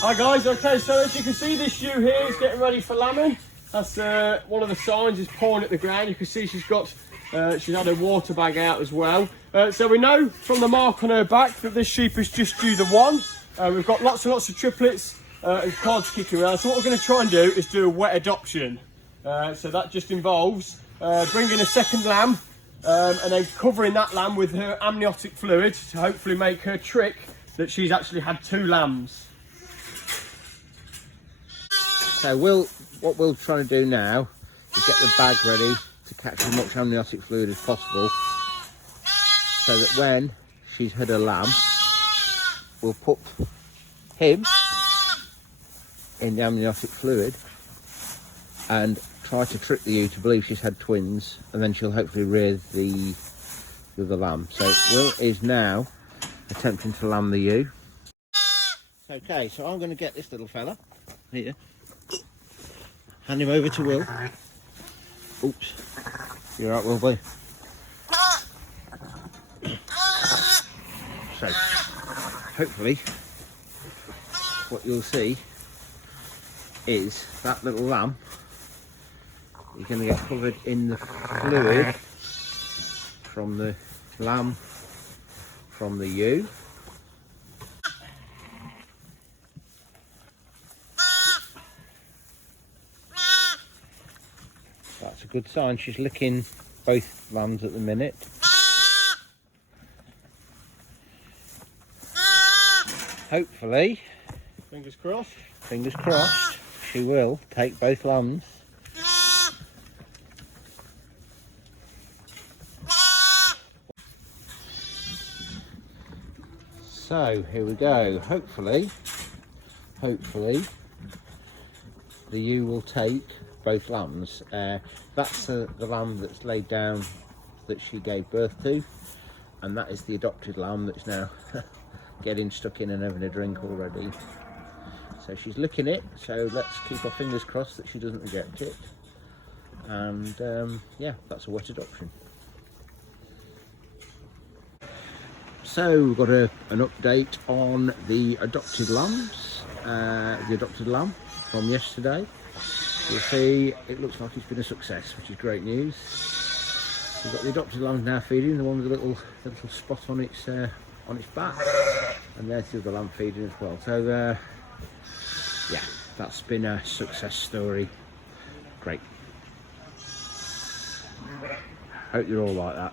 Hi guys, okay, so as you can see, this ewe here is getting ready for lambing. That's one of the signs, is pouring at the ground. You can see she's had her water bag out as well. So we know from the mark on her back that this sheep is just due the one. We've got lots and lots of triplets and calves kicking around. So what we're going to try and do is do a wet adoption. So that just involves bringing a second lamb and then covering that lamb with her amniotic fluid to hopefully make her trick that she's actually had 2 lambs. So what we'll try to do now is get the bag ready to catch as much amniotic fluid as possible, so that when she's had a lamb, we'll put him in the amniotic fluid and try to trick the ewe to believe she's had twins, and then she'll hopefully rear the lamb. So Will is now attempting to lamb the ewe. Okay, so I'm going to get this little fella here. Hand him over to Will. Oops. You're right, Will, boy. So, hopefully, what you'll see is that little lamb is going to get covered in the fluid from the lamb from the ewe. That's a good sign. She's licking both lambs at the minute. Hopefully, Fingers crossed, she will take both lambs. So here we go. Hopefully the ewe will take both lambs. That's the lamb that's laid down that she gave birth to, and that is the adopted lamb that's now getting stuck in and having a drink already. So she's licking it, so let's keep our fingers crossed that she doesn't reject it. And yeah, that's a wet adoption. So we've got an update on the adopted lambs, the adopted lamb from yesterday. You'll see it looks like it's been a success, which is great news. We've got the adopted lamb now feeding, the one with the little spot on its back, and there's the other lamb feeding as well. So yeah, that's been a success story. Great. Hope you're all like that.